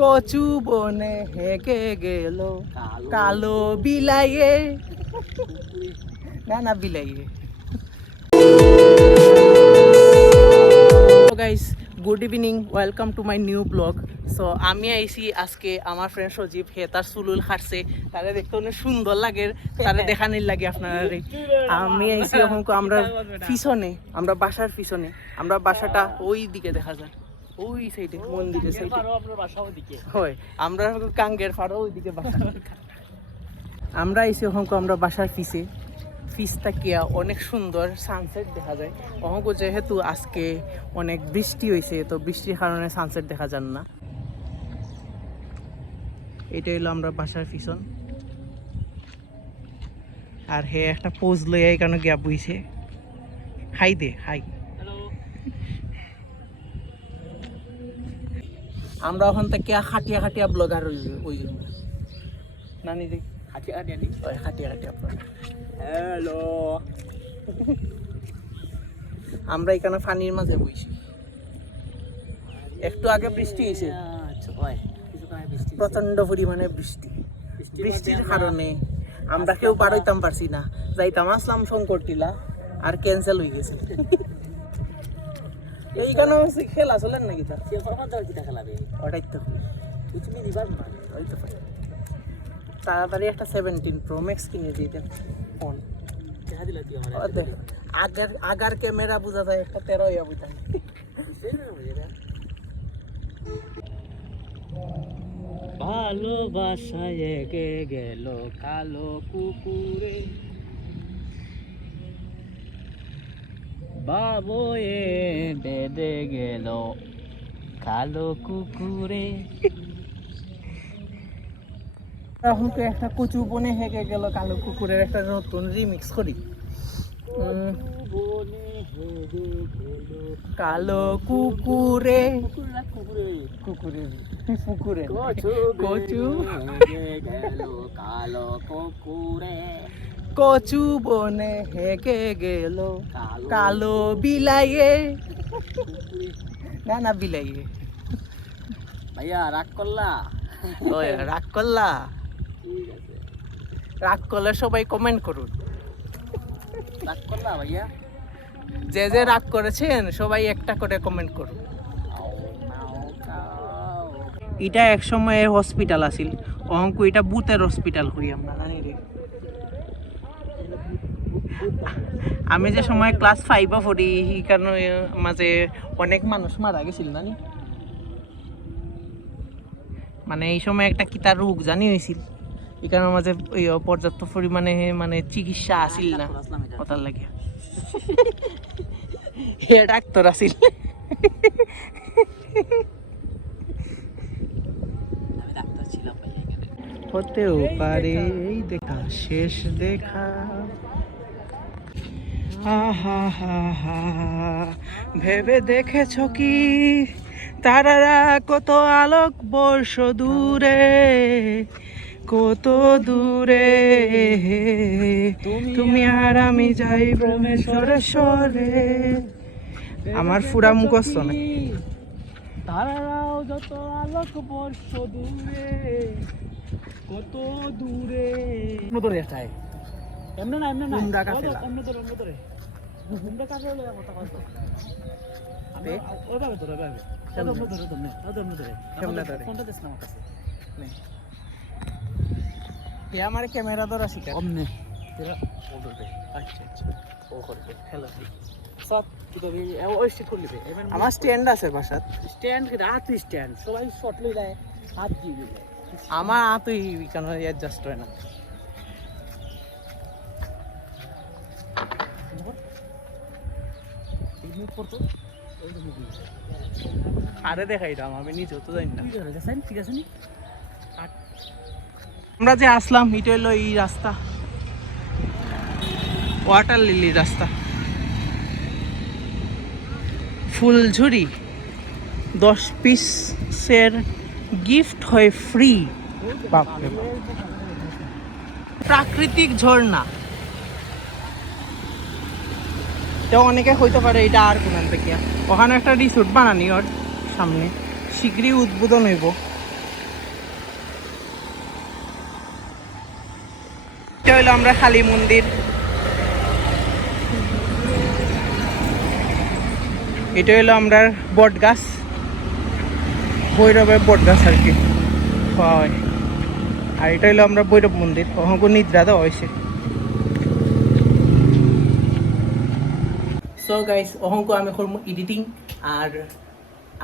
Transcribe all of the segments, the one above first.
কচু বনে হেগে গেল কালো বিলাইয়ে, না বিলাইয়ে। Guys, good evening, welcome to my new blog. So আমি আইছি আজকে আমার ফ্রেন্ড সজীব, হে তার চুলুল খাটছে, তারে দেখতে অনেক সুন্দর লাগে, তারে দেখানির লাগে আপনারা। আমি আইছি এখন আমরা পিছনে, আমরা বাসার পিছনে, আমরা বাসাটা ওই দিকে দেখা যায়, ওই সাইডে মন্দিরের সাইডে হয়, আমরা কাঙ্গের ফাড়ো ওইদিকে বাসা। আমরা আইছি এখন আমরা বাসার পিছে, ফিসটা কিয়া অনেক সুন্দর সানসেট দেখা যায়। অহংক যেহেতু আজকে অনেক বৃষ্টি হয়েছে, তো বৃষ্টির কারণে সানসেট দেখা যান না। এটা হইলো আমরা বাসার পিছন। আর হে একটা পোজ লইয়া এখানে গিয়া বইছে, হাই দে হাই। আমরা ওখান থেকে খাটিয়া খাটিয়া ব্লগার ওই নানি দেখ খাটিয়া খাটিয়া নি খাটিয়া খাটিয়া হ্যালো। আমরা এখানে পানির মাঝে বইছি, একটু আগে বৃষ্টি হয়েছে, প্রচন্ড পরিমাণে বৃষ্টি। বৃষ্টির কারণে আমরা কেউ বাড়াইতাম পারছি না, যাইতাম আসলাম শঙ্কর টিলা, আর ক্যান্সেল হয়ে গেছে। এইখানে খেলা চলেন নাকি তার খেলাবে ওটাই তো তাড়াতাড়ি একটা 17 Pro Max কিনে দিতেন ফোন। আগার ক্যামেরা বোঝা যায় একটা 13 ইয়া বুঝতাম। ভালোবাসায় এগে গেল কালো কুকুরে, বাবুয়ে বেঁধে গেল কালো কুকুরে। এখন তো একটা কচু বনে হেগে গেল কালো কুকুরের একটা নতুন রিমিক্স করি। কালো কুকুরে কুকুরে পুকুরে কচু কালো কুকুরে, কচু বনে হেগে গেল কালো বিলাইয়ে, না বিলাইয়ে। ভাইয়া রাগ করলা? রাগ করলা? রাগ করলে সবাই কমেন্ট করুন। রাগ করলা ভাইয়া? যে যে রাগ করেছেন সবাই একটা করে কমেন্ট করুন। এটা এক সময় হসপিটাল আছিল, অঙ্ক এটা ভূতের হসপিটাল করি আমরা জানি রে। আমি যে সময় ক্লাস 5 পড়ি এই কারণে মাঝে অনেক মানুষ মারা গেছিল জানি, মানে এই সময় একটা কিতা রোগ জানি হয়েছিল, এই কারণে মাঝে পর্যাপ্ত পরিমাণে মানে চিকিৎসা আসিল না, ওটার লাগে হে ডাক্তার আসিল। হতেও পারে এই দেখা শেষ দেখা, হা হা হা। ভেবে দেখেছ কি তারারা কত আলোক বর্ষ দূরে, কত দূরে তুমি আর আমি যাই ভ্রমেশ্বরে সরে। আমার ফুরা মুখস্থ নাই। তারারাও যত আলোক বর্ষ দূরে, কত দূরে। ধরে চাই এমনে না এমনে না এমনে ধরে এমনে ধরে এমনে কাছে লয়া কথা কইতো আমি ওইভাবে ধরে ওইভাবে এমনে ধরে তুমি এমনে ধরে এমনে ধরে ফোনটা দিস না আমার কাছে নে কে আমার ক্যামেরা ধরা শিখা এমনে তেরা ও ধরে। আচ্ছা ও করবে হ্যালো সব কি তো ওই স্টিক করলি বে আমার স্ট্যান্ড আছে বাসাত, স্ট্যান্ড কি হাত স্ট্যান্ড সবাই শর্ট লই যায়, হাত দিয়ে দিবে আমার হাতই কেন অ্যাডজাস্ট হয় না। আরে দেখাই দাম আমি নিজেও তো জানি না। ঠিক আছে আমরা যে আসলাম এটা হলো এই রাস্তা, ওয়াটার লিলি রাস্তা। ফুলঝুরি 10 পিসের গিফট হয় ফ্রি। বাপরে বাপ, প্রাকৃতিক ঝর্ণা। তো অনেকে হইতে পারে এটা আর কোন থেকে, ওখানে একটা রিসোর্ট বানানি ওর সামনে, শীঘ্রই উদ্বোধন হইব। হলো আমরা কালী মন্দির, এটা হলো আমরা বট গাছ, ভৈরবের বট গাছ আর কি হয়। আর এটা হলো আমরা ভৈরব মন্দির, অহংক নিদ্রা দেওয়া হয়েছে। সো গাইস, অহংক আমি করবো এডিটিং। আর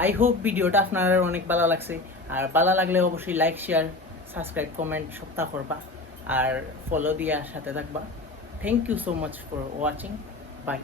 আই হোপ ভিডিওটা আপনার অনেক ভালো লাগছে। আর ভালো লাগলে অবশ্যই লাইক, শেয়ার, সাবস্ক্রাইব, কমেন্ট সবটা করবা। আর ফলো দিয়া সাথে থাকবা। Thank you so much for watching. By.